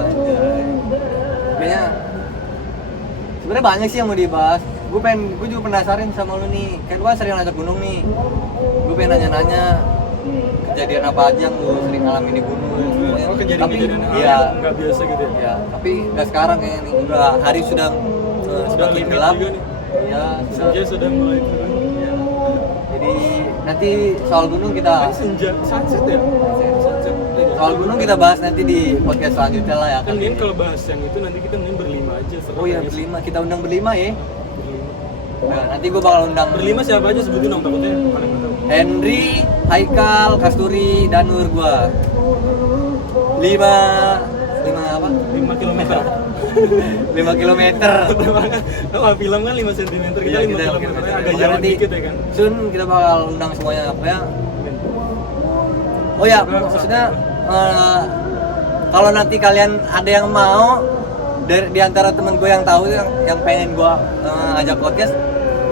Kayaknya sebenarnya banyak sih yang mau dibahas. Gue juga penasaran sama lu nih. Kan gue sering naik gunung nih. Gue pengen nanya-nanya kejadian apa aja yang lu sering ngalamin di gunung. Oh, kejadian iya, nggak biasa gitu ya? Ya, tapi nggak sekarang kayaknya nih. Udah hari sudah semakin gelap. Iya, senja sudah mulai turun. Ya. Jadi nanti soal gunung kita senja, sunset ya? Sunset. soal gunung kita bahas nanti di podcast selanjutnya lah ya. Kan ini kalau bahas yang itu nanti kita mending berlima aja. Oh iya berlima, kita undang berlima ya. Berlima. Nah, nanti gue bakal undang Berlima siapa aja sebutin dong, takutnya pada nggak tahu. Henry, Haikal, Kasturi, Danur gua. 5 apa? 5 kilometer. 5 kilometer. Kalau film kan 5 cm, kita Iya, 5 kita kilometer. kilometer. Agak Makanya jauh nanti dikit ya kan. Soon kita bakal undang semuanya apa ya? Oh ya, maksudnya kalau nanti kalian ada yang mau di antara temen gue yang tahu yang pengen gue ajak podcast,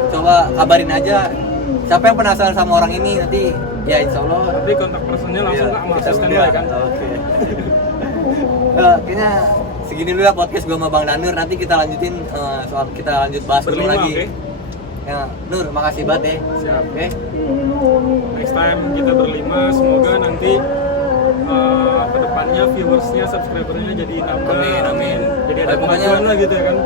coba kabarin aja. Siapa yang penasaran sama orang ini nanti ya insya Allah Nanti kontak personnya langsung sama asisten gue kan. Oke. Kayaknya segini dulu ya podcast gue sama Bang Danur. Nanti kita lanjutin kita lanjut bahas dulu Berlima, lagi. oke? Ya, Nur, makasih banget ya. Siap. Oke. Next time kita berlima, semoga nanti kedepannya viewersnya, subscribernya jadi nambah. Amin. Jadi ada Pokoknya kemajuan lah gitu ya kan.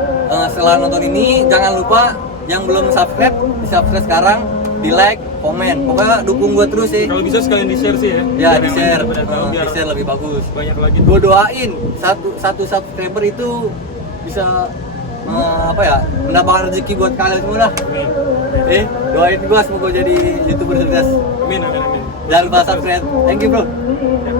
Setelah nonton ini jangan lupa yang belum subscribe, di-subscribe sekarang, di-like, komen. Pokoknya dukung gue terus sih. Kalau bisa sekalian di-share sih ya. Ya, Biar yang di-share. lain pada tahu, biar Di-share lebih bagus. banyak lagi. Gue doain satu subscriber itu bisa mendapatkan rezeki buat kalian semua lah. Amin. Doain gue semoga jadi YouTuber sukses. Amin. Jangan lupa subscribe. Thank you bro. Ya.